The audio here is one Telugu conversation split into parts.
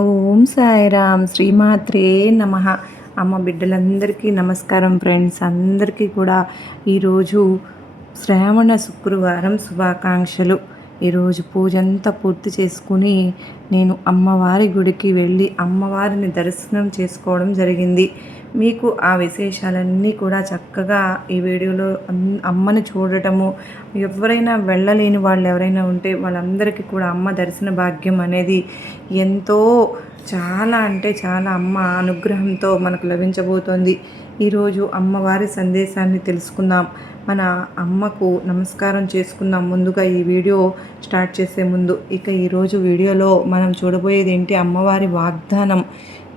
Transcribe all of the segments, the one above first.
ఓం సాయిరామ్ శ్రీమాత్రే నమ. అమ్మ బిడ్డలందరికీ నమస్కారం ఫ్రెండ్స్. అందరికీ కూడా ఈరోజు శ్రావణ శుక్రవారం శుభాకాంక్షలు. ఈరోజు పూజ అంతా పూర్తి చేసుకుని నేను అమ్మవారి గుడికి వెళ్ళి అమ్మవారిని దర్శనం చేసుకోవడం జరిగింది. మీకు ఆ విశేషాలన్నీ కూడా చక్కగా ఈ వీడియోలో అమ్మని చూడటము ఎవరైనా వెళ్ళలేని వాళ్ళు ఎవరైనా ఉంటే వాళ్ళందరికీ కూడా అమ్మ దర్శన భాగ్యం అనేది ఎంతో చాలా అంటే చాలా అమ్మ అనుగ్రహంతో మనకు లభించబోతోంది. ఈరోజు అమ్మవారి సందేశాన్ని తెలుసుకుందాం. మన అమ్మకు నమస్కారం చేసుకుందాం. ముందుగా ఈ వీడియో స్టార్ట్ చేసే ముందు ఇక ఈరోజు వీడియోలో మనం చూడబోయేది ఏంటి? అమ్మవారి వాగ్దానం.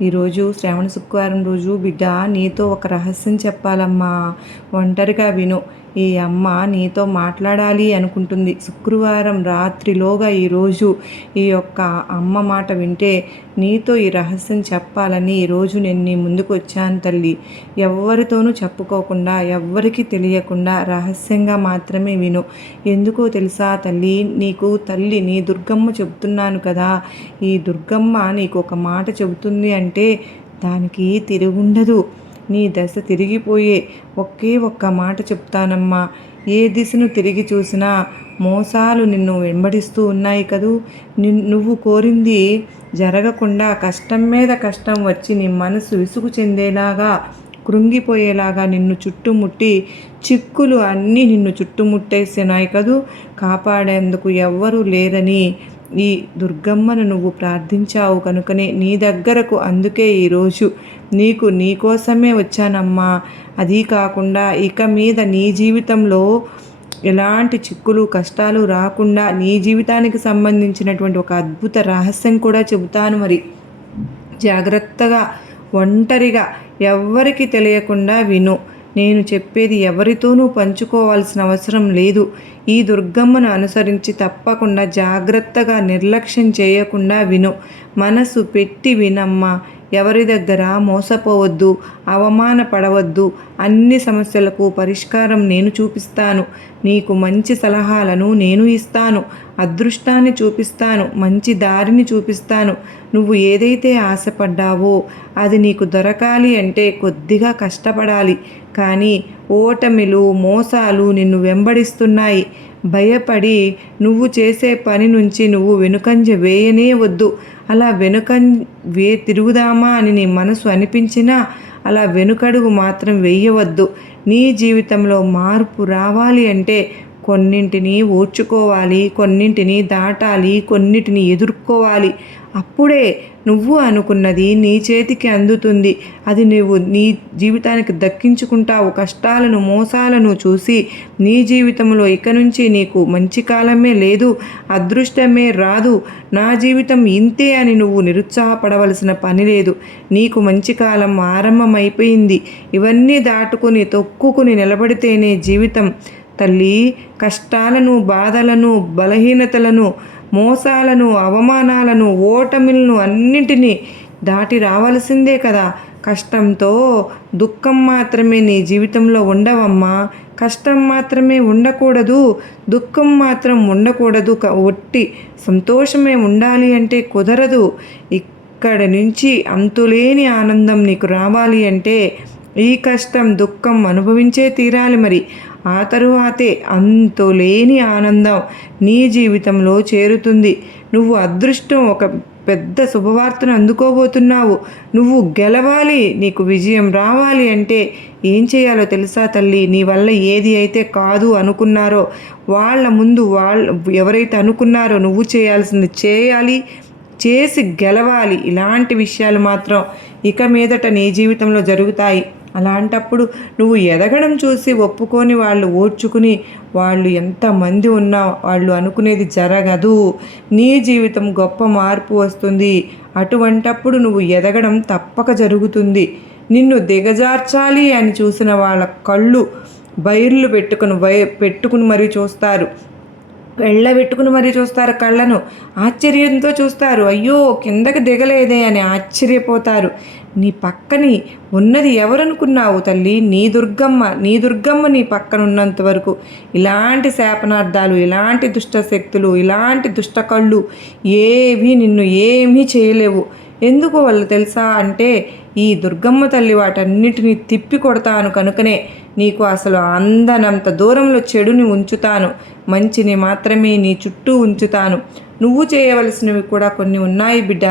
ఈరోజు శ్రావణ శుక్రవారం రోజు బిడ్డ నీతో ఒక రహస్యం చెప్పాలమ్మా. ఒంటరిగా విను. ఈ అమ్మ నీతో మాట్లాడాలి అనుకుంటుంది. శుక్రవారం రాత్రిలోగా ఈరోజు ఈ యొక్క అమ్మ మాట వింటే నీతో ఈ రహస్యం చెప్పాలని ఈరోజు నేను నీ ముందుకు వచ్చాను తల్లి. ఎవరితోనూ చెప్పుకోకుండా ఎవ్వరికి తెలియకుండా రహస్యంగా మాత్రమే విను. ఎందుకో తెలుసా తల్లి? నీకు తల్లి నీ దుర్గమ్మ చెబుతున్నాను కదా. ఈ దుర్గమ్మ నీకు ఒక మాట చెబుతుంది అంటే దానికి తిరుగుండదు. నీ దశ తిరిగిపోయే ఒకే ఒక్క మాట చెప్తానమ్మా. ఏ దిశను తిరిగి చూసినా మోసాలు నిన్ను వెంబడిస్తూ ఉన్నాయి కదూ. నువ్వు కోరింది జరగకుండా కష్టం మీద కష్టం వచ్చి నీ మనసు విసుగు చెందేలాగా కృంగిపోయేలాగా నిన్ను చుట్టుముట్టి చిక్కులు అన్నీ నిన్ను చుట్టుముట్టేసినాయి కదూ. కాపాడేందుకు ఎవ్వరూ లేరని ఈ దుర్గమ్మను నువ్వు ప్రార్థించావు కనుకనే నీ దగ్గరకు అందుకే ఈరోజు నీకు నీకోసమే వచ్చానమ్మా. అది కాకుండా ఇక మీద నీ జీవితంలో ఎలాంటి చిక్కులు కష్టాలు రాకుండా నీ జీవితానికి సంబంధించినటువంటి ఒక అద్భుత రహస్యం కూడా చెబుతాను మరి. జాగ్రత్తగా ఒంటరిగా ఎవ్వరికి తెలియకుండా విను. నేను చెప్పేది ఎవరితోనూ పంచుకోవాల్సిన అవసరం లేదు. ఈ దుర్గమ్మను అనుసరించి తప్పకుండా జాగ్రత్తగా నిర్లక్ష్యం చేయకుండా విను. మనసు పెట్టి వినమ్మా ఎవరి దగ్గర మోసపోవద్దు అవమానపడవద్దు. అన్ని సమస్యలకు పరిష్కారం నేను చూపిస్తాను. నీకు మంచి సలహాలను నేను ఇస్తాను. అదృష్టాన్ని చూపిస్తాను. మంచి దారిని చూపిస్తాను. నువ్వు ఏదైతే ఆశపడ్డావో అది నీకు దొరకాలి అంటే కొద్దిగా కష్టపడాలి. కానీ ఓటమిలు మోసాలు నిన్ను వెంబడిస్తున్నాయి. భయపడి నువ్వు చేసే పని నుంచి నువ్వు వెనుకంజ వేయనే వద్దు. అలా వెనుక వే తిరుగుదామా అని నీ మనసు అనిపించినా అలా వెనుకడుగు మాత్రం వేయవద్దు. నీ జీవితంలో మార్పు రావాలి అంటే కొన్నింటిని ఓర్చుకోవాలి కొన్నింటిని దాటాలి కొన్నిటిని ఎదుర్కోవాలి. అప్పుడే నువ్వు అనుకున్నది నీ చేతికి అందుతుంది. అది నువ్వు నీ జీవితానికి దక్కించుకుంటావు. కష్టాలను మోసాలను చూసి నీ జీవితంలో ఇక నుంచి నీకు మంచి కాలమే లేదు అదృష్టమే రాదు. నా జీవితం ఇంతే అని నువ్వు నిరుత్సాహపడవలసిన పని లేదు. నీకు మంచి కాలం ఆరంభమైపోయింది. ఇవన్నీ దాటుకుని తొక్కుకుని నిలబడితేనే జీవితం తల్లి కష్టాలను బాధలను బలహీనతలను మోసాలను అవమానాలను ఓటమిలను అన్నింటినీ దాటి రావాల్సిందే కదా. కష్టంతో దుఃఖం మాత్రమే నీ జీవితంలో ఉండవమ్మా. కష్టం మాత్రమే ఉండకూడదు. దుఃఖం మాత్రం ఉండకూడదు. ఒట్టి సంతోషమే ఉండాలి అంటే కుదరదు. ఇక్కడ నుంచి అంతులేని ఆనందం నీకు రావాలి అంటే ఈ కష్టం దుఃఖం అనుభవించే తీరాలి మరి. ఆ తరువాతే అంతులేని ఆనందం నీ జీవితంలో చేరుతుంది. నువ్వు అదృష్టం ఒక పెద్ద శుభవార్తను అందుకోబోతున్నావు. నువ్వు గెలవాలి నీకు విజయం రావాలి అంటే ఏం చేయాలో తెలుసా తల్లి? నీ వల్ల ఏది అయితే కాదు అనుకున్నారో వాళ్ళ ముందు వాళ్ళు ఎవరైతే అనుకున్నారో నువ్వు చేయాల్సింది చేయాలి చేసి గెలవాలి. ఇలాంటి విషయాలు మాత్రం ఇక మీదట నీ జీవితంలో జరుగుతాయి. అలాంటప్పుడు నువ్వు ఎదగడం చూసి ఒప్పుకొని వాళ్ళు ఓర్చుకుని వాళ్ళు ఎంతమంది ఉన్నా వాళ్ళు అనుకునేది జరగదు. నీ జీవితం గొప్ప మార్పు వస్తుంది. అటువంటప్పుడు నువ్వు ఎదగడం తప్పక జరుగుతుంది. నిన్ను దిగజార్చాలి అని చూసిన వాళ్ళ కళ్ళు బైర్లు పెట్టుకుని వై పెట్టుకుని మరీ చూస్తారు. వెళ్ళబెట్టుకుని మరీ చూస్తారు కళ్ళను. ఆశ్చర్యంతో చూస్తారు. అయ్యో కిందకి దిగలేదే అని ఆశ్చర్యపోతారు. నీ పక్కని ఉన్నది ఎవరనుకున్నావు తల్లి? నీ దుర్గమ్మ నీ దుర్గమ్మ నీ పక్కన ఉన్నంత వరకు. ఇలాంటి శాపనార్థాలు ఇలాంటి దుష్ట శక్తులు ఇలాంటి దుష్ట కళ్ళు ఏవి నిన్ను ఏమీ చేయలేవు. ఎందుకు వాళ్ళు తెలుసా అంటే ఈ దుర్గమ్మ తల్లి వాటన్నిటిని తిప్పి కొడతాను కనుకనే నీకు అసలు అందనంత దూరంలో చెడుని ఉంచుతాను. మంచిని మాత్రమే నీ చుట్టూ ఉంచుతాను. నువ్వు చేయవలసినవి కూడా కొన్ని ఉన్నాయి బిడ్డ.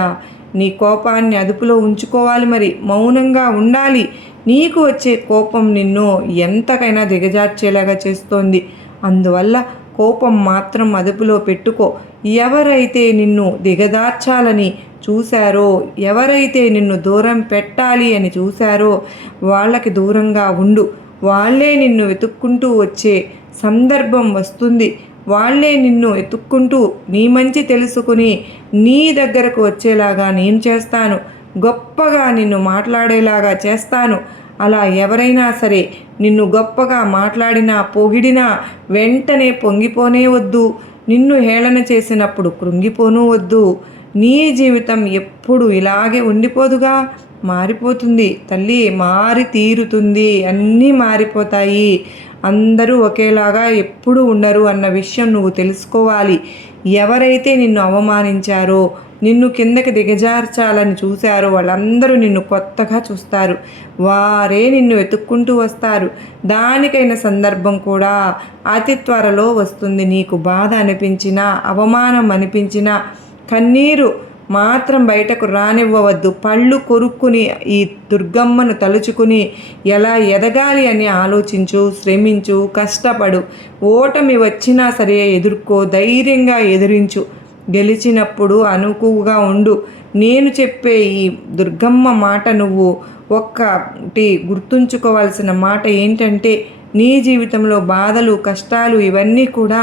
నీ కోపాన్ని అదుపులో ఉంచుకోవాలి మరి. మౌనంగా ఉండాలి. నీకు వచ్చే కోపం నిన్ను ఎంతకైనా దిగజార్చేలాగా చేస్తోంది. అందువల్ల కోపం మాత్రం అదుపులో పెట్టుకో. ఎవరైతే నిన్ను దిగదార్చాలని చూశారో? ఎవరైతే నిన్ను దూరం పెట్టాలి అని చూశారో వాళ్ళకి దూరంగా ఉండు. వాళ్ళే నిన్ను వెతుక్కుంటూ వచ్చే సందర్భం వస్తుంది. వాళ్ళే నిన్ను ఎత్తుక్కుంటూ నీ మంచి తెలుసుకుని నీ దగ్గరకు వచ్చేలాగా నేను చేస్తాను. గొప్పగా నిన్ను మాట్లాడేలాగా చేస్తాను. అలా ఎవరైనా సరే నిన్ను గొప్పగా మాట్లాడినా పొగిడినా వెంటనే పొంగిపోనే వద్దు. నిన్ను హేళన చేసినప్పుడు కృంగిపోనూ వద్దు. నీ జీవితం ఎప్పుడు ఇలాగే ఉండిపోదుగా? మారిపోతుంది. తల్లి మారి తీరుతుంది. అన్నీ మారిపోతాయి. అందరూ ఒకేలాగా ఎప్పుడు ఉండరు అన్న విషయం నువ్వు తెలుసుకోవాలి. ఎవరైతే నిన్ను అవమానించారో నిన్ను కిందకి దిగజార్చాలని చూశారో వాళ్ళందరూ నిన్ను కొత్తగా చూస్తారు. వారే నిన్ను వెతుక్కుంటూ వస్తారు. దానికైన సందర్భం కూడా అతి త్వరలో వస్తుంది. నీకు బాధ అనిపించినా అవమానం అనిపించినా కన్నీరు మాత్రం బయటకు రానివ్వవద్దు. పళ్ళు కొరుక్కుని ఈ దుర్గమ్మను తలుచుకుని ఎలా ఎదగాలి అని ఆలోచించు శ్రమించు కష్టపడు. ఓటమి వచ్చినా సరే ఎదుర్కో ధైర్యంగా ఎదిరించు. గెలిచినప్పుడు అనుకువగా ఉండు. నేను చెప్పే ఈ దుర్గమ్మ మాట నువ్వు ఒక్కటి గుర్తుంచుకోవాల్సిన మాట ఏంటంటే నీ జీవితంలో బాధలు కష్టాలు ఇవన్నీ కూడా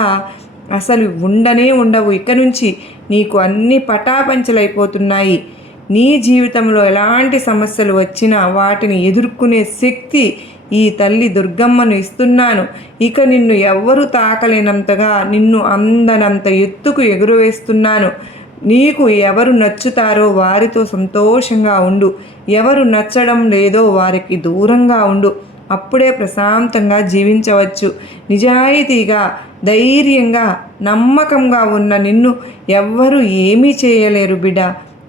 అసలు ఉండనే ఉండవు. ఇక నుంచి నీకు అన్ని పటాపంచలైపోతున్నాయి. నీ జీవితంలో ఎలాంటి సమస్యలు వచ్చినా వాటిని ఎదుర్కొనే శక్తి ఈ తల్లి దుర్గమ్మను ఇస్తున్నాను. ఇక నిన్ను ఎవ్వరూ తాకలేనంతగా నిన్ను అందనంత ఎత్తుకు ఎగురవేస్తున్నాను. నీకు ఎవరు నచ్చుతారో వారితో సంతోషంగా ఉండు. ఎవరు నచ్చడం లేదో వారికి దూరంగా ఉండు. అప్పుడే ప్రశాంతంగా జీవించవచ్చు. నిజాయితీగా ధైర్యంగా నమ్మకంగా ఉన్న నిన్ను ఎవ్వరూ ఏమీ చేయలేరు బిడ్డ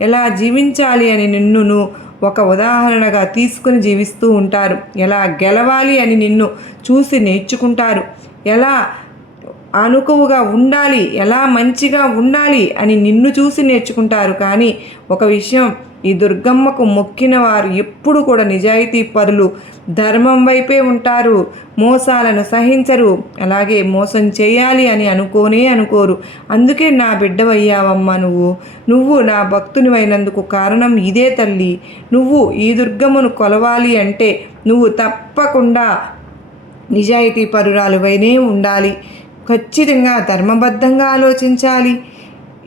ఎలా జీవించాలి అని నిన్నును ఒక ఉదాహరణగా తీసుకుని జీవిస్తూ ఉంటారు. ఎలా గెలవాలి అని నిన్ను చూసి నేర్చుకుంటారు. ఎలా అనుకువగా ఉండాలి ఎలా మంచిగా ఉండాలి అని నిన్ను చూసి నేర్చుకుంటారు. కానీ ఒక విషయం ఈ దుర్గమ్మకు మొక్కిన వారు ఎప్పుడు కూడా నిజాయితీ పరులు ధర్మం వైపే ఉంటారు మోసాలను సహించరు అలాగే మోసం చేయాలి అని అనుకోనే అనుకోరు. అందుకే నా బిడ్డవయ్యావమ్మా నువ్వు. నువ్వు నా భక్తునివైనందుకు కారణం ఇదే తల్లి. నువ్వు ఈ దుర్గమ్మను కొలవాలి అంటే నువ్వు తప్పకుండా నిజాయితీ పరురాలువైనే ఉండాలి. ఖచ్చితంగా ధర్మబద్ధంగా ఆలోచించాలి.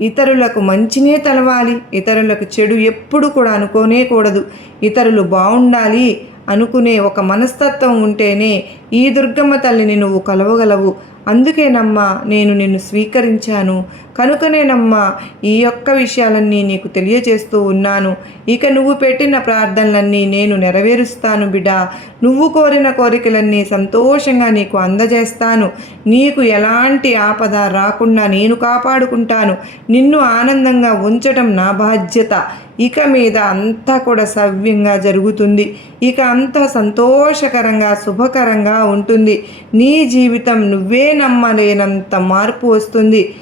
ఇతరులకు మంచినే తలవాలి. ఇతరులకు చెడు ఎప్పుడు కూడా అనుకోనే కూడదు ఇతరులు బాగుండాలి అనుకునే ఒక మనస్తత్వం ఉంటేనే ఈ దుర్గమ్మ తల్లిని నువ్వు కలవగలవు. అందుకేనమ్మా నేను నిన్ను స్వీకరించాను. కనుకనేనమ్మా ఈ యొక్క విషయాలన్నీ నీకు తెలియజేస్తూ ఉన్నాను. ఇక నువ్వు పెట్టిన ప్రార్థనలన్నీ నేను నెరవేరుస్తాను బిడా. నువ్వు కోరిన కోరికలన్నీ సంతోషంగా నీకు అందజేస్తాను. నీకు ఎలాంటి ఆపద రాకుండా నేను కాపాడుకుంటాను. నిన్ను ఆనందంగా ఉంచటం నా బాధ్యత. ఇక మీద అంతా కూడా సవ్యంగా జరుగుతుంది. ఇక అంతా సంతోషకరంగా శుభకరంగా ఉంటుంది. నీ జీవితం నువ్వే నమ్మలేనంత మార్పు వస్తుంది.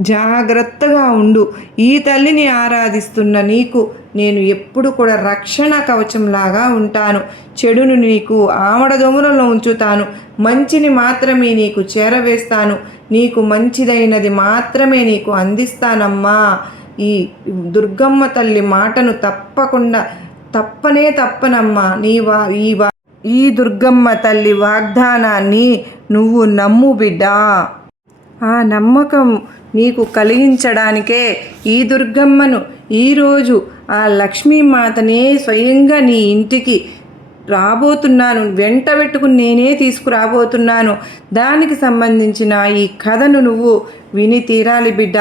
జాగ్రత్తగా ఉండు. ఈ తల్లిని ఆరాధిస్తున్న నీకు నేను ఎప్పుడు కూడా రక్షణ కవచంలాగా ఉంటాను. చెడును నీకు ఆమడ దొంగలలో ఉంచుతాను. మంచిని మాత్రమే నీకు చేరవేస్తాను. నీకు మంచిదైనది మాత్రమే నీకు అందిస్తానమ్మా. ఈ దుర్గమ్మ తల్లి మాటను తప్పకుండా తప్పనే తప్పనమ్మా. నీ వా ఈ వా ఈ దుర్గమ్మ తల్లి వాగ్దానాన్ని నువ్వు నమ్ము బిడ్డా. ఆ నమ్మకం నీకు కలిగించడానికే ఈ దుర్గమ్మను ఈరోజు ఆ లక్ష్మీమాతనే స్వయంగా నీ ఇంటికి రాబోతున్నాను. వెంట పెట్టుకుని నేనే తీసుకురాబోతున్నాను. దానికి సంబంధించిన ఈ కథను నువ్వు విని తీరాలి బిడ్డ.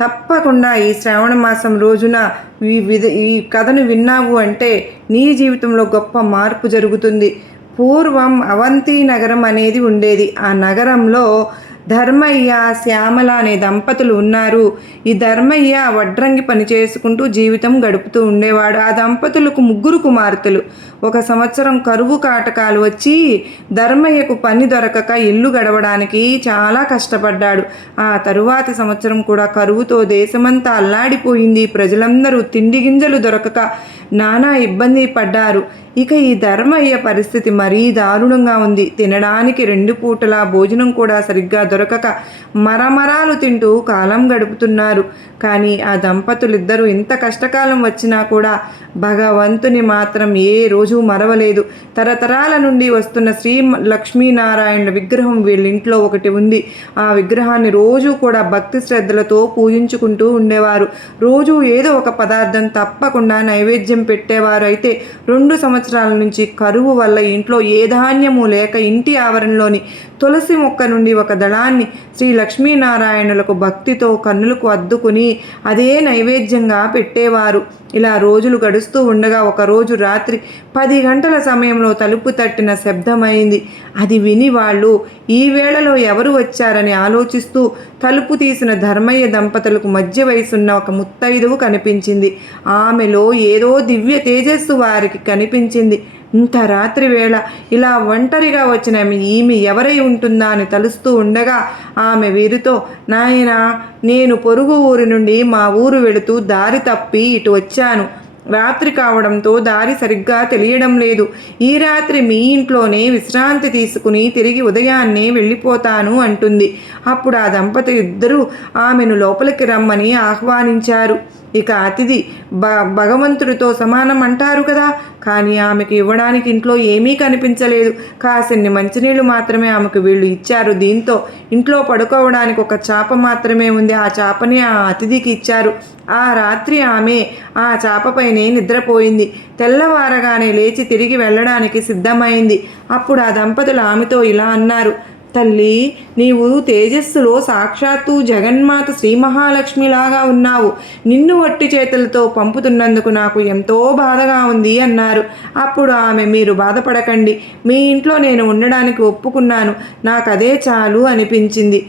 తప్పకుండా ఈ శ్రావణ మాసం రోజున ఈ విధ ఈ కథను విన్నావు అంటే నీ జీవితంలో గొప్ప మార్పు జరుగుతుంది. పూర్వం అవంతి నగరం అనేది ఉండేది. ఆ నగరంలో ధర్మయ్య శ్యామల అనే దంపతులు ఉన్నారు. ఈ ధర్మయ్య వడ్రంగి పని చేసుకుంటూ జీవితం గడుపుతూ ఉండేవాడు. ఆ దంపతులకు ముగ్గురు కుమార్తెలు. ఒక సంవత్సరం కరువు కాటకాలు వచ్చి ధర్మయ్యకు పని దొరకక ఇల్లు గడవడానికి చాలా కష్టపడ్డాడు. ఆ తరువాతి సంవత్సరం కూడా కరువుతో దేశమంతా అల్లాడిపోయింది. ప్రజలందరూ తిండి గింజలు దొరకక నానా ఇబ్బంది పడ్డారు. ఇక ఈ ధర్మయ్య పరిస్థితి మరీ దారుణంగా ఉంది. తినడానికి రెండు పూటల భోజనం కూడా సరిగ్గా దొరకక మరమరాలు తింటూ కాలం గడుపుతున్నారు. కానీ ఆ దంపతులిద్దరూ ఇంత కష్టకాలం వచ్చినా కూడా భగవంతుని మాత్రం ఏ రోజు మరవలేదు. తరతరాల నుండి వస్తున్న శ్రీ లక్ష్మీనారాయణుల విగ్రహం వీళ్ళ ఇంట్లో ఒకటి ఉంది. ఆ విగ్రహాన్ని రోజు కూడా భక్తి శ్రద్ధలతో పూజించుకుంటూ ఉండేవారు. రోజు ఏదో ఒక పదార్థం తప్పకుండా నైవేద్యం పెట్టేవారు. అయితే రెండు సంవత్సరాల నుంచి కరువు వల్ల ఇంట్లో ఏ ధాన్యము లేక ఇంటి ఆవరణలోని తులసి మొక్క నుండి ఒక దళాన్ని శ్రీ లక్ష్మీనారాయణులకు భక్తితో కన్నులకు అద్దుకుని అదే నైవేద్యంగా పెట్టేవారు. ఇలా రోజులు గడుస్తూ ఉండగా ఒకరోజు రాత్రి పది గంటల సమయంలో తలుపు తట్టిన శబ్దమైంది. అది విని వాళ్ళు ఈ వేళలో ఎవరు వచ్చారని ఆలోచిస్తూ తలుపు తీసిన ధర్మయ్య దంపతులకు మధ్య వయసున్న ఒక ముత్తైదువు కనిపించింది. ఆమెలో ఏదో దివ్య తేజస్సు వారికి కనిపించింది. ఇంత రాత్రి వేళ ఇలా ఒంటరిగా వచ్చిన ఈమె ఎవరై ఉంటుందా అని తలుస్తూ ఉండగా ఆమె వీరితో నాయనా నేను పొరుగు ఊరి నుండి మా ఊరు వెళుతూ దారి తప్పి ఇటు వచ్చాను. రాత్రి కావడంతో దారి సరిగ్గా తెలియడం లేదు. ఈ రాత్రి మీ ఇంట్లోనే విశ్రాంతి తీసుకుని తిరిగి ఉదయాన్నే వెళ్ళిపోతాను అంటుంది. అప్పుడు ఆ దంపతి ఇద్దరూ ఆమెను లోపలికి రమ్మని ఆహ్వానించారు. ఇక అతిథి భ భగవంతుడితో సమానం అంటారు కదా. కానీ ఆమెకు ఇవ్వడానికి ఇంట్లో ఏమీ కనిపించలేదు. కాసిన్ని మంచినీళ్ళు మాత్రమే ఆమెకు వీళ్ళు ఇచ్చారు. దీంతో ఇంట్లో పడుకోవడానికి ఒక చాప మాత్రమే ఉంది. ఆ చాపని ఆ అతిథికి ఇచ్చారు. ఆ రాత్రి ఆమె ఆ చాపపైనే నిద్రపోయింది. తెల్లవారగానే లేచి తిరిగి వెళ్ళడానికి సిద్ధమైంది. అప్పుడు ఆ దంపతులు ఆమెతో ఇలా అన్నారు. తల్లి నీవు తేజస్సులో సాక్షాత్తు జగన్మాత శ్రీ మహాలక్ష్మిలాగా ఉన్నావు. నిన్ను వట్టి చేతులతో పంపుతున్నందుకు నాకు ఎంతో బాధగా ఉంది అన్నారు. అప్పుడు ఆమె మీరు బాధపడకండి. మీ ఇంట్లో నేను ఉండడానికి ఒప్పుకున్నాను. నాకు అదే చాలు అనిపించింది.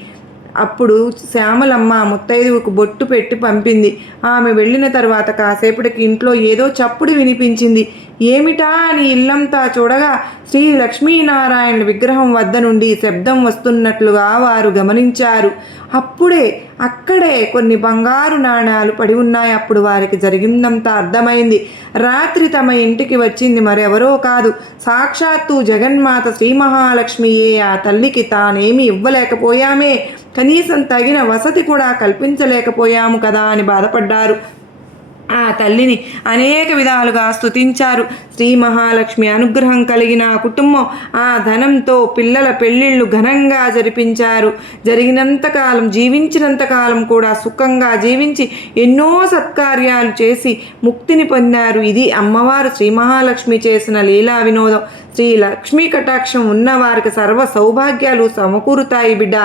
అప్పుడు శ్యామలమ్మ ముత్తైదువుకు బొట్టు పెట్టి పంపింది. ఆమె వెళ్ళిన తర్వాత కాసేపటికి ఇంట్లో ఏదో చప్పుడు వినిపించింది. ఏమిటా అని ఇల్లంతా చూడగా శ్రీ లక్ష్మీనారాయణ విగ్రహం వద్ద నుండి శబ్దం వస్తున్నట్లుగా వారు గమనించారు. అప్పుడే అక్కడే కొన్ని బంగారు నాణాలు పడి ఉన్నాయి. అప్పుడు వారికి జరిగిందంతా అర్థమైంది. రాత్రి తమ ఇంటికి వచ్చింది మరెవరో కాదు. సాక్షాత్తు జగన్మాత శ్రీ మహాలక్ష్మియే. ఆ తల్లికి తానేమి ఇవ్వలేకపోయామే. కనీసం తగిన వసతి కూడా కల్పించలేకపోయాము కదా అని బాధపడ్డారు. ఆ తల్లిని అనేక విధాలుగా స్తుతించారు. శ్రీ మహాలక్ష్మి అనుగ్రహం కలిగిన కుటుంబం ఆ ధనంతో పిల్లల పెళ్ళిళ్ళు ఘనంగా జరిపించారు. జరిగినంతకాలం జీవించినంతకాలం కూడా సుఖంగా జీవించి ఎన్నో సత్కార్యాలు చేసి ముక్తిని పొందారు. ఇది అమ్మవారు శ్రీ మహాలక్ష్మి చేసిన లీలా వినోదం. శ్రీ లక్ష్మీ కటాక్షం ఉన్నవారికి సర్వ సౌభాగ్యాలు సమకూరుతాయి బిడ్డ.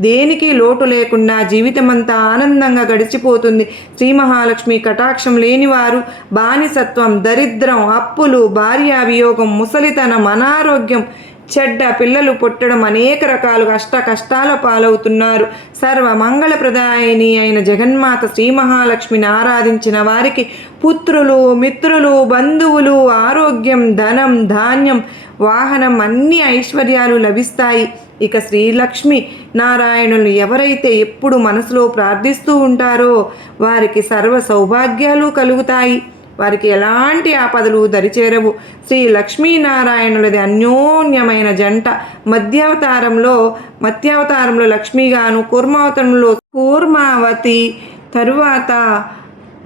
దేనికి లోటు లేకుండా జీవితమంతా ఆనందంగా గడిచిపోతుంది. శ్రీ మహాలక్ష్మి కటాక్షం లేనివారు బానిసత్వం దరిద్రం అప్పులు భార్యా వియోగం ముసలితనం అనారోగ్యం చెడ్డ పిల్లలు పుట్టడం అనేక రకాలుగా అష్ట కష్టాల పాలవుతున్నారు. సర్వ మంగళప్రదాయిని అయిన జగన్మాత శ్రీ మహాలక్ష్మిని ఆరాధించిన వారికి పుత్రులు మిత్రులు బంధువులు ఆరోగ్యం ధనం ధాన్యం వాహనం అన్ని ఐశ్వర్యాలు లభిస్తాయి. ఇక శ్రీలక్ష్మి నారాయణులు ఎవరైతే ఎప్పుడు మనసులో ప్రార్థిస్తూ ఉంటారో వారికి సర్వ సౌభాగ్యాలు కలుగుతాయి. వారికి ఎలాంటి ఆపదలు దరిచేరవు. శ్రీ లక్ష్మీనారాయణులది అన్యోన్యమైన జంట. మధ్యావతారంలో మత్యావతారంలో లక్ష్మిగాను కూర్మావతారంలో కూర్మావతి తరువాత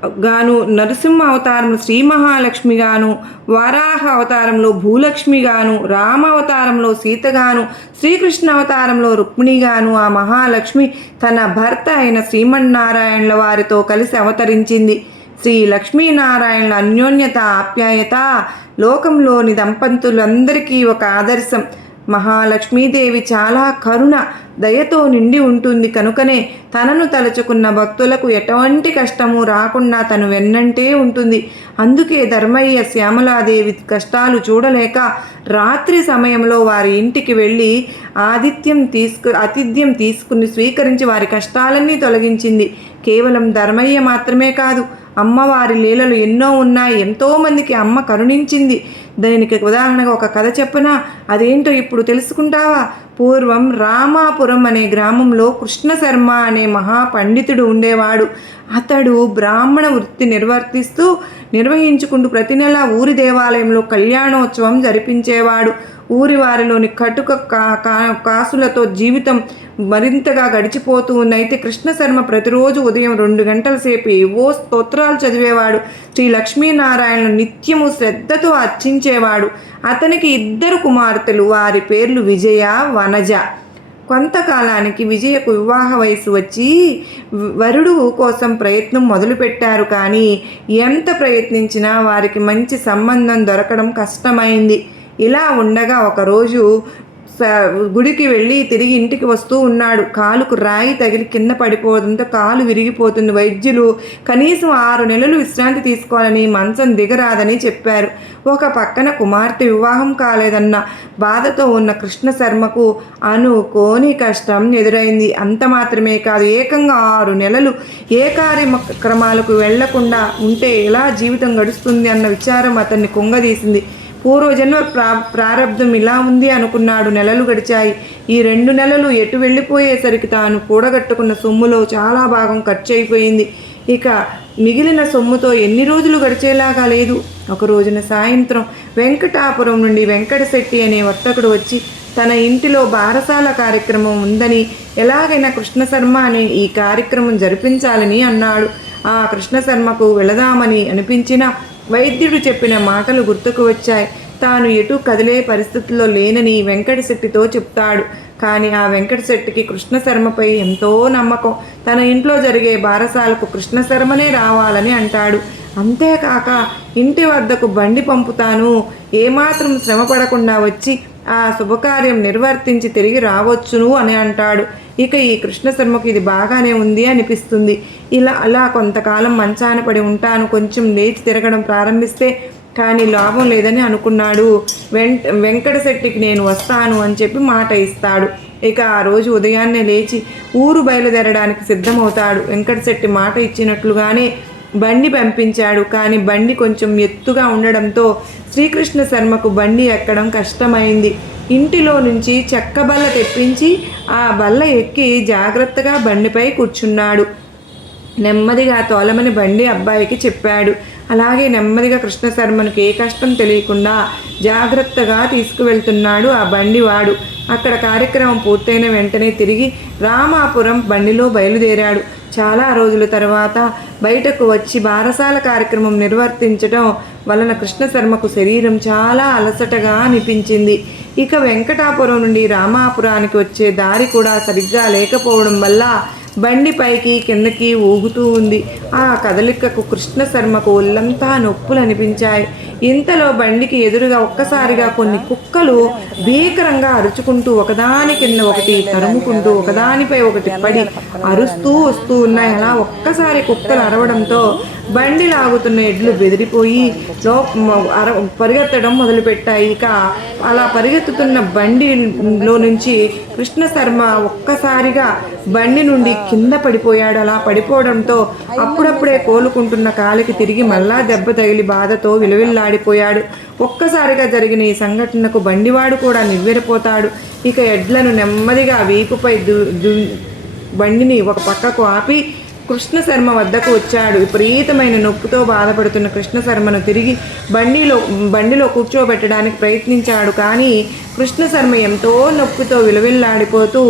గాను నరసింహ అవతారంలో శ్రీ మహాలక్ష్మిగాను వారాహ అవతారంలో భూలక్ష్మిగాను రామ అవతారంలో సీతగాను శ్రీకృష్ణ అవతారంలో రుక్మిణిగాను ఆ మహాలక్ష్మి తన భర్త అయిన శ్రీమన్నారాయణుల వారితో కలిసి అవతరించింది. శ్రీ లక్ష్మీనారాయణుల అన్యోన్యత ఆప్యాయత లోకంలోని దంపతులందరికీ ఒక ఆదర్శం. మహాలక్ష్మీదేవి చాలా కరుణ దయతో నిండి ఉంటుంది కనుకనే తనను తలుచుకున్న భక్తులకు ఎటువంటి కష్టము రాకుండా తను వెన్నంటే ఉంటుంది. అందుకే ధర్మయ్య శ్యామలాదేవి కష్టాలు చూడలేక రాత్రి సమయంలో వారి ఇంటికి వెళ్ళి ఆతిథ్యం తీసుకు ఆతిథ్యం తీసుకుని స్వీకరించి వారి కష్టాలన్నీ తొలగించింది. కేవలం ధర్మయ్య మాత్రమే కాదు అమ్మవారి లీలలు ఎన్నో ఉన్నాయి. ఎంతోమందికి అమ్మ కరుణించింది. దానికి ఉదాహరణగా ఒక కథ చెప్పనా? అదేంటో ఇప్పుడు తెలుసుకుంటావా? పూర్వం రామాపురం అనే గ్రామంలో కృష్ణశర్మ అనే మహాపండితుడు ఉండేవాడు. అతడు బ్రాహ్మణ వృత్తి నిర్వర్తిస్తూ నిర్వహించుకుంటూ ప్రతి నెల ఊరి దేవాలయంలో కళ్యాణోత్సవం జరిపించేవాడు. ఊరి వారిలోని కటుక కా కా- కాసులతో జీవితం మరింతగా గడిచిపోతూ ఉన్నైతే కృష్ణశర్మ ప్రతిరోజు ఉదయం రెండు గంటల సేపు ఏవో స్తోత్రాలు చదివేవాడు. శ్రీ లక్ష్మీనారాయణను నిత్యము శ్రద్ధతో అర్చించేవాడు. అతనికి ఇద్దరు కుమార్తెలు. వారి పేర్లు విజయ వనజ. కొంతకాలానికి విజయకు వివాహ వయసు వచ్చి వరుడు కోసం ప్రయత్నం మొదలుపెట్టారు కానీ ఎంత ప్రయత్నించినా వారికి మంచి సంబంధం దొరకడం కష్టమైంది. ఇలా ఉండగా ఒకరోజు గుడికి వెళ్ళి తిరిగి ఇంటికి వస్తూ ఉన్నాడు. కాలుకు రాయి తగిలి కింద పడిపోవడంతో కాలు విరిగిపోతుంది. వైద్యులు కనీసం ఆరు నెలలు విశ్రాంతి తీసుకోవాలని మంచం దిగరాదని చెప్పారు. ఒక పక్కన కుమార్తె వివాహం కాలేదన్న బాధతో ఉన్న కృష్ణ శర్మకు అనుకోని కష్టం ఎదురైంది. అంత మాత్రమే కాదు ఏకంగా ఆరు నెలలు ఏ కార్యక్రమాలకు వెళ్ళకుండా ఉంటే ఎలా జీవితం గడుస్తుంది అన్న విచారం అతన్ని కుంగదీసింది. పూర్వజన్మ ప్రా ప్రారంధం ఇలా ఉంది అనుకున్నాడు. నెలలు గడిచాయి. ఈ రెండు నెలలు ఎటు వెళ్ళిపోయేసరికి తాను కూడగట్టుకున్న సొమ్ములో చాలా భాగం ఖర్చు అయిపోయింది ఇక మిగిలిన సొమ్ముతో ఎన్ని రోజులు గడిచేలాగా లేదు. ఒక రోజున సాయంత్రం వెంకటాపురం నుండి వెంకటశెట్టి అనే వర్తకుడు వచ్చి తన ఇంటిలో బారసాల కార్యక్రమం ఉందని ఎలాగైనా కృష్ణశర్మ అనే ఈ కార్యక్రమం జరిపించాలని అన్నాడు. ఆ కృష్ణశర్మకు వెళదామని అనిపించినా వైద్యుడు చెప్పిన మాటలు గుర్తుకు వచ్చాయి. తాను ఎటు కదిలే పరిస్థితుల్లో లేనని వెంకటశెట్టితో చెప్తాడు. కానీ ఆ వెంకటశెట్టికి కృష్ణశర్మపై ఎంతో నమ్మకం. తన ఇంట్లో జరిగే బారసాలకు కృష్ణశర్మనే రావాలని అంటాడు. అంతేకాక ఇంటి వద్దకు బండి పంపుతాను. ఏమాత్రం శ్రమ పడకుండా వచ్చి ఆ శుభకార్యం నిర్వర్తించి తిరిగి రావచ్చును అని అంటాడు. ఇక ఈ కృష్ణ శర్మకు ఇది బాగానే ఉంది అనిపిస్తుంది. ఇలా అలా కొంతకాలం మంచాన పడి ఉంటాను. కొంచెం లేచి తిరగడం ప్రారంభిస్తే కానీ లాభం లేదని అనుకున్నాడు. వెంట వెంకటశెట్టికి నేను వస్తాను అని చెప్పి మాట ఇస్తాడు. ఇక ఆ రోజు ఉదయాన్నే లేచి ఊరు బయలుదేరడానికి సిద్ధమవుతాడు. వెంకటశెట్టి మాట ఇచ్చినట్లుగానే బండి పంపించాడు. కానీ బండి కొంచెం ఎత్తుగా ఉండడంతో శ్రీకృష్ణ శర్మకు బండి ఎక్కడం కష్టమైంది. ఇంటిలో నుంచి చెక్క బల్ల తెప్పించి ఆ బల్ల ఎక్కి జాగ్రత్తగా బండిపై కూర్చున్నాడు. నెమ్మదిగా తోలమని బండి అబ్బాయికి చెప్పాడు. అలాగే నెమ్మదిగా కృష్ణశర్మనికి ఏ కష్టం తెలియకుండా జాగ్రత్తగా తీసుకువెళ్తున్నాడు ఆ బండివాడు. అక్కడ కార్యక్రమం పూర్తయిన వెంటనే తిరిగి రామాపురం బండిలో బయలుదేరాడు. చాలా రోజుల తర్వాత బయటకు వచ్చి బారసాల కార్యక్రమం నిర్వర్తించడం వలన కృష్ణశర్మకు శరీరం చాలా అలసటగా అనిపించింది. ఇక వెంకటాపురం నుండి రామాపురానికి వచ్చే దారి కూడా సరిగ్గా లేకపోవడం వల్ల బండి పైకి కిందకి ఊగుతూ ఉంది. ఆ కదలికకు కృష్ణశర్మకు ఒళ్ళంతా నొప్పులు అనిపించాయి ఇంతలో బండికి ఎదురుగా ఒక్కసారిగా కొన్ని కుక్కలు భీకరంగా అరుచుకుంటూ ఒకదాని కింద ఒకటి తరుముకుంటూ ఒకదానిపై ఒకటి పడి అరుస్తూ వస్తూ ఉన్నాయి. అలా ఒక్కసారి కుక్కలు అరవడంతో బండి లాగుతున్న ఎడ్లు బెదిరిపోయి లో అర పరిగెత్తడం మొదలుపెట్టాయి. ఇక అలా పరిగెత్తుతున్న బండిలో నుంచి కృష్ణ శర్మ ఒక్కసారిగా బండి నుండి కింద పడిపోయాడు. అలా పడిపోవడంతో అప్పుడప్పుడే కోలుకుంటున్న కాలికి తిరిగి మళ్ళా దెబ్బ తగిలి బాధతో విలువిల్లాడిపోయాడు ఒక్కసారిగా జరిగిన ఈ సంఘటనకు బండివాడు కూడా నివ్వెరపోతాడు. ఇక ఎడ్లను నెమ్మదిగా వీపుపై దు దు- బండిని ఒక పక్కకు ఆపి కృష్ణశర్మ వద్దకు వచ్చాడు. విపరీతమైన నొప్పితో బాధపడుతున్న కృష్ణశర్మను తిరిగి బండిలో బండిలో కూర్చోబెట్టడానికి ప్రయత్నించాడు. కానీ కృష్ణ శర్మ ఎంతో నొప్పితో విలువిల్లాడిపోతూ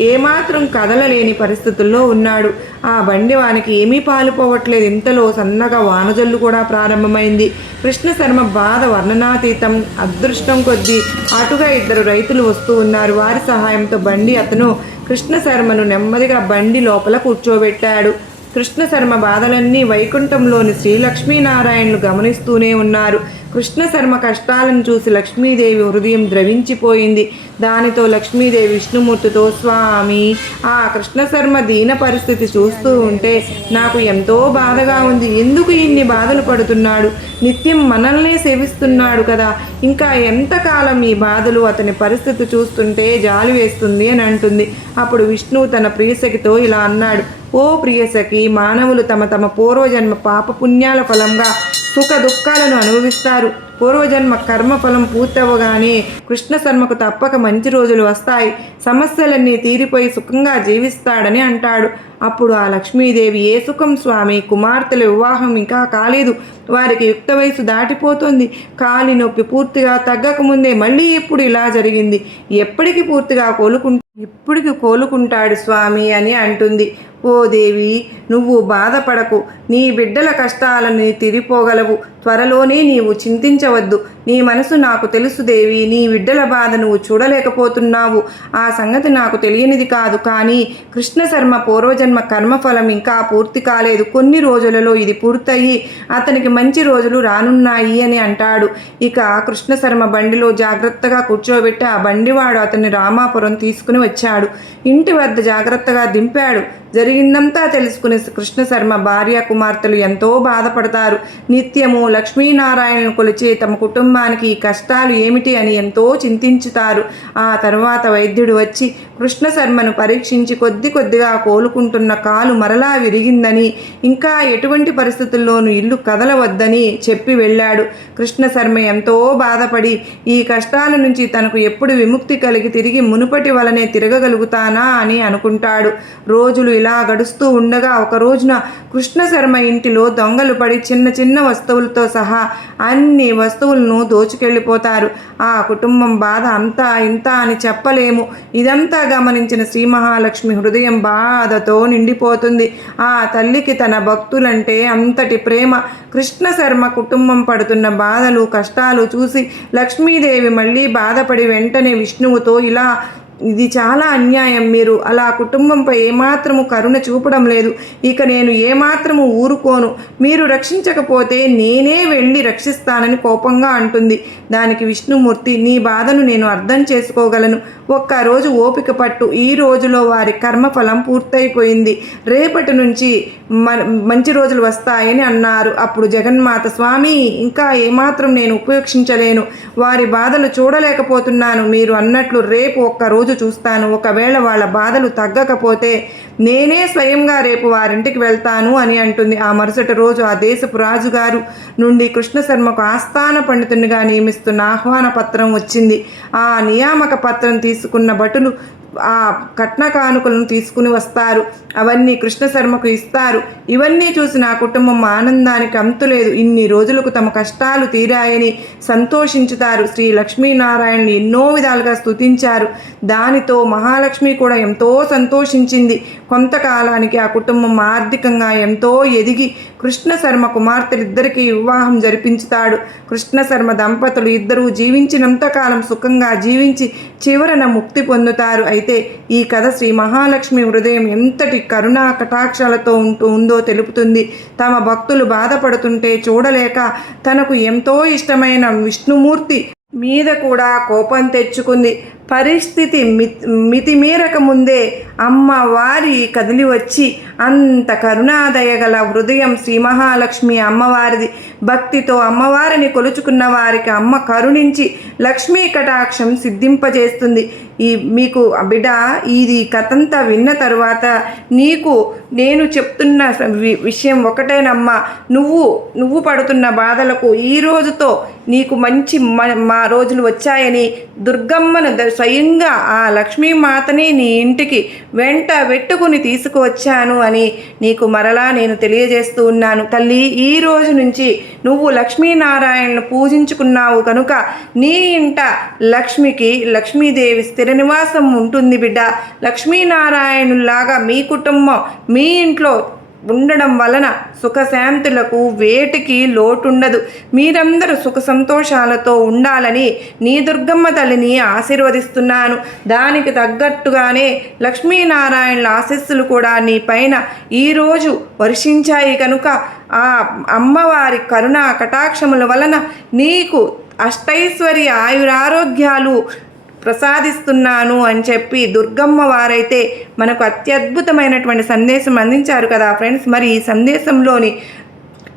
ఏమాత్రం కదలలేని పరిస్థితుల్లో ఉన్నాడు. ఆ బండి వానికి ఏమీ పాలుపోవట్లేదు ఇంతలో సన్నగా వానజల్లు కూడా ప్రారంభమైంది. కృష్ణ శర్మ బాధ వర్ణనాతీతం. అదృష్టం కొద్దీ అటుగా ఇద్దరు రైతులు వస్తూ ఉన్నారు. వారి సహాయంతో బండి అతను కృష్ణ శర్మను నెమ్మదిగా బండి లోపల కూర్చోబెట్టాడు. కృష్ణ శర్మ బాధలన్నీ వైకుంఠంలోని శ్రీలక్ష్మీనారాయణలు గమనిస్తూనే ఉన్నారు. కృష్ణ శర్మ కష్టాలను చూసి లక్ష్మీదేవి హృదయం ద్రవించిపోయింది. దానితో లక్ష్మీదేవి విష్ణుమూర్తితో స్వామి ఆ కృష్ణ శర్మ దీన పరిస్థితి చూస్తూ ఉంటే నాకు ఎంతో బాధగా ఉంది. ఎందుకు ఇన్ని బాధలు పడుతున్నాడు? నిత్యం మనల్నే సేవిస్తున్నాడు కదా. ఇంకా ఎంతకాలం ఈ బాధలు అతని పరిస్థితి చూస్తుంటే జాలి వేస్తుంది అని అంటుంది. అప్పుడు విష్ణువు తన ప్రియసఖితో ఇలా అన్నాడు ఓ ప్రియసఖి మానవులు తమ తమ పూర్వజన్మ పాప పుణ్యాల ఫలంగా సుఖ దుఃఖాలను అనుభవిస్తారు. పూర్వజన్మ కర్మఫలం పూర్తవగానే కృష్ణ శర్మకు తప్పక మంచి రోజులు వస్తాయి. సమస్యలన్నీ తీరిపోయి సుఖంగా జీవిస్తాడని అంటాడు. అప్పుడు ఆ లక్ష్మీదేవి ఏ సుఖం స్వామి? కుమార్తెల వివాహం ఇంకా కాలేదు. వారికి యుక్త వయసు దాటిపోతుంది. కాలి నొప్పి పూర్తిగా తగ్గకముందే మళ్ళీ ఇప్పుడు ఇలా జరిగింది? ఎప్పటికి పూర్తిగా కోలుకుంటా ఎప్పటికి కోలుకుంటాడు స్వామి అని అంటుంది. ఓ దేవి నువ్వు బాధపడకు. నీ బిడ్డల కష్టాలను తిరిపోగలవు. త్వరలోనే నీవు చింతించవద్దు. నీ మనసు నాకు తెలుసు దేవి నీ బిడ్డల బాధ నువ్వు చూడలేకపోతున్నావు. ఆ సంగతి నాకు తెలియనిది కాదు కానీ కృష్ణ శర్మ పూర్వజన్మ కర్మఫలం ఇంకా పూర్తి కాలేదు. కొన్ని రోజులలో ఇది పూర్తయి అతనికి మంచి రోజులు రానున్నాయి అని అంటాడు. ఇక కృష్ణ శర్మ బండిలో జాగ్రత్తగా కూర్చోబెట్టి ఆ బండివాడు అతన్ని రామాపురం తీసుకుని వచ్చాడు. ఇంటి వద్ద జాగ్రత్తగా దింపాడు. జరిగిందంతా తెలుసుకునే కృష్ణ శర్మ భార్య కుమార్తెలు ఎంతో బాధపడతారు. నిత్యము లక్ష్మీనారాయణను కొలిచే తమ కుటుంబానికి ఈ కష్టాలు ఏమిటి అని ఎంతో చింతించుతారు. ఆ తర్వాత వైద్యుడు వచ్చి కృష్ణ శర్మను పరీక్షించి కొద్ది కొద్దిగా కోలుకుంటున్న కాలు మరలా విరిగిందని ఇంకా ఎటువంటి పరిస్థితుల్లోనూ ఇల్లు కదలవద్దని చెప్పి వెళ్ళాడు. కృష్ణ శర్మ ఎంతో బాధపడి ఈ కష్టాల నుంచి తనకు ఎప్పుడు విముక్తి కలిగి తిరిగి మునుపటి వలనే తిరగగలుగుతానా అని అనుకుంటాడు. రోజులు ఇలా గడుస్తూ ఉండగా ఒక రోజున కృష్ణశర్మ ఇంటిలో దొంగలు పడి చిన్న చిన్న వస్తువులతో సహా అన్ని వస్తువులను దోచుకెళ్ళిపోతారు. ఆ కుటుంబం బాధ అంతా ఇంత అని చెప్పలేము. ఇదంతా గమనించిన శ్రీ మహాలక్ష్మి హృదయం బాధతో నిండిపోతుంది. ఆ తల్లికి తన భక్తులంటే అంతటి ప్రేమ. కృష్ణశర్మ కుటుంబం పడుతున్న బాధలు కష్టాలు చూసి లక్ష్మీదేవి మళ్ళీ బాధపడి వెంటనే విష్ణువుతో ఇలా ఇది చాలా అన్యాయం. మీరు అలా కుటుంబంపై ఏమాత్రము కరుణ చూపడం లేదు. ఇక నేను ఏమాత్రము ఊరుకోను. మీరు రక్షించకపోతే నేనే వెళ్ళి రక్షిస్తానని కోపంగా అంటుంది. దానికి విష్ణుమూర్తి నీ బాధను నేను అర్థం చేసుకోగలను. ఒక్క రోజు ఓపిక పట్టు. ఈ రోజులో వారి కర్మఫలం పూర్తయిపోయింది. రేపటి నుంచి మ మంచి రోజులు వస్తాయని అన్నారు. అప్పుడు జగన్మాత స్వామి ఇంకా ఏమాత్రం నేను ఉపేక్షించలేను. వారి బాధలు చూడలేకపోతున్నాను. మీరు అన్నట్లు రేపు ఒక్క రోజు చూస్తాను. ఒకవేళ వాళ్ళ బాధలు తగ్గకపోతే నేనే స్వయంగా రేపు వారింటికి వెళ్తాను అని అంటుంది. ఆ మరుసటి రోజు ఆ దేశపు రాజుగారు నుండి కృష్ణశర్మకు ఆస్థాన పండితునిగా నియమిస్తున్న ఆహ్వాన పత్రం వచ్చింది. ఆ నియామక పత్రం తీసుకున్న భటులు ఆ కట్న కానుకలను తీసుకుని వస్తారు. అవన్నీ కృష్ణశర్మకు ఇస్తారు. ఇవన్నీ చూసి నా కుటుంబం ఆనందానికి అంతులేదు ఇన్ని రోజులకు తమ కష్టాలు తీరాయని సంతోషించుతారు. శ్రీ లక్ష్మీనారాయణని ఎన్నో విధాలుగా స్తుతించారు. దానితో మహాలక్ష్మి కూడా ఎంతో సంతోషించింది. కొంతకాలానికి ఆ కుటుంబం ఆర్థికంగా ఎంతో ఎదిగి కృష్ణశర్మ కుమార్తెలిద్దరికీ వివాహం జరిపించుతాడు. కృష్ణశర్మ దంపతులు ఇద్దరూ జీవించినంతకాలం సుఖంగా జీవించి చివరన ముక్తి పొందుతారు. అయితే ఈ కథ శ్రీ మహాలక్ష్మి హృదయం ఎంతటి కరుణా కటాక్షాలతో ఉంటూ ఉందో తెలుపుతుంది. తమ భక్తులు బాధపడుతుంటే చూడలేక తనకు ఎంతో ఇష్టమైన విష్ణుమూర్తి మీద కూడా కోపం తెచ్చుకుంది. పరిస్థితి మితి మితిమీరక ముందే అమ్మవారి కదిలి వచ్చి అంత కరుణాదయగల హృదయం శ్రీ మహాలక్ష్మి అమ్మవారిది. భక్తితో అమ్మవారిని కొలుచుకున్న వారికి అమ్మ కరుణించి లక్ష్మీ కటాక్షం సిద్ధింపజేస్తుంది. ఈ మీకు బిడ్డ ఇది కథంతా విన్న తరువాత నీకు నేను చెప్తున్న వి- విషయం ఒకటేనమ్మా. నువ్వు నువ్వు పడుతున్న బాధలకు ఈ రోజుతో నీకు మంచి మా రోజులు వచ్చాయని దుర్గమ్మను దర్శ స్వయంగా ఆ లక్ష్మీమాతని నీ ఇంటికి వెంట వెట్టుకుని తీసుకువచ్చాను అని నీకు మరలా నేను తెలియజేస్తూ ఉన్నాను. తల్లి ఈ రోజు నుంచి నువ్వు లక్ష్మీనారాయణను పూజించుకున్నావు కనుక నీ ఇంట లక్ష్మికి లక్ష్మీదేవి స్థిర నివాసం ఉంటుంది బిడ్డ. లక్ష్మీనారాయణులాగా మీ కుటుంబం మీ ఇంట్లో ఉండడం వలన సుఖశాంతులకు వేటికి లోటుండదు. మీరందరూ సుఖ సంతోషాలతో ఉండాలని నీ దుర్గమ్మ తల్లిని ఆశీర్వదిస్తున్నాను. దానికి తగ్గట్టుగానే లక్ష్మీనారాయణుల ఆశస్సులు కూడా నీ పైన ఈరోజు వర్షించాయి కనుక ఆ అమ్మవారి కరుణా కటాక్షముల వలన నీకు అష్టైశ్వర్య ఆయురారోగ్యాలు ప్రసాదిస్తున్నాను అని చెప్పి దుర్గమ్మ వారైతే మనకు అత్యద్భుతమైనటువంటి సందేశం అందించారు కదా ఫ్రెండ్స్. మరి ఈ సందేశంలోని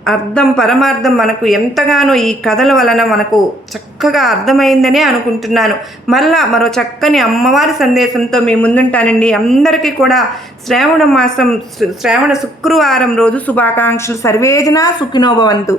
అర్థం పరమార్థం మనకు ఎంతగానో ఈ కథల వలన మనకు చక్కగా అర్థమైందనే అనుకుంటున్నాను. మళ్ళా మరో చక్కని అమ్మవారి సందేశంతో మీ ముందుంటానండి. అందరికీ కూడా శ్రావణ మాసం శ్రావణ శుక్రవారం రోజు శుభాకాంక్షలు. సర్వేజన సుఖినోభవంతు.